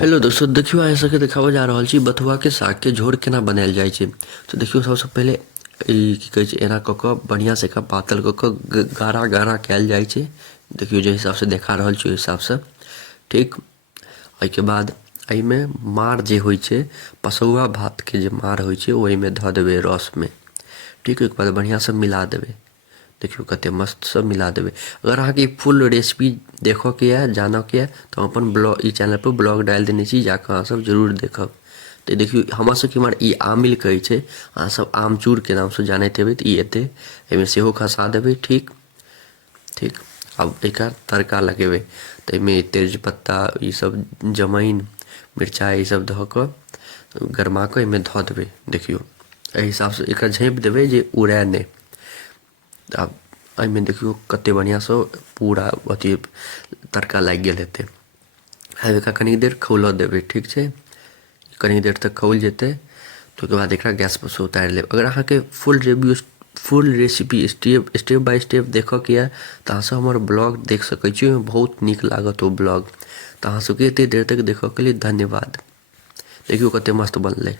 Hello दोस्तों, देखियो अहाँ सबके देखाबऽ जा रहल छी बथुआ के साग के झोर केना बनायल जाइ छै। तो देखियो सबसे पहले ई की कहै छै एना कऽ कऽ बढ़िया से एकरा पातल कऽ कऽ गाढ़ा गाढ़ा कयल जाइ छै। देखियो जे हिसाब से देखा रहल छी ओहि हिसाब से ठीक। एहिके बाद एहिमे माड़ जे होइ छै पसौआ भात के जे माड़ होइ छै ओहिमे धऽ देबै रस में ठीक। ओहिके बाद बढ़िया से मिला देबै। देखियो कते मस्त सब मिला देबै। अगर अहाँके फुल रेसिपी देखऽ के यऽ जानऽ के यऽ तो अपन ब्लॉग ई चैनल पर ब्लॉग डालि देने छी, जाकऽ अहाँ सब जरूर देखब। तो देखियो हमरा सबके इम्हर ई आमिल कहै छै, अहाँ सब आमचूर के नाम से जानैत हेबै। तऽ ई एतै एहिमे सेहो खसा देबै ठीक ठीक। आब एकर तड़का लगेबै तऽ एहिमे तेजपत्ता ई सब जमाइन मिरचाइ ई सब धऽ कऽ गरमा कऽ एहिमे धऽ देबै। देखियो एहि हिसाब से एकरा झाँपि देबै जे उड़ै नहि। आब एहिमे देखियो कते बढ़िया से पूरा अथी तड़का लागि गेल हेतै। आब एकरा कनी देर खौलऽ देबै ठीक छै। कनी देर तक खौल जेतै तो ओहिके बाद एकरा गैस पर से उतारि लेब। अगर अहाँके फुल रेसिपी स्टेप बाय स्टेप देखऽ के यऽ तऽ अहाँ सब हमर ब्लॉग देख सकै छी, ओहिमे बहुत नीक लागत ओ ब्लॉग। तऽ अहाँ सबके एते देर तक देखऽ के लिए धन्यवाद। देखियो कते मस्त बनलै।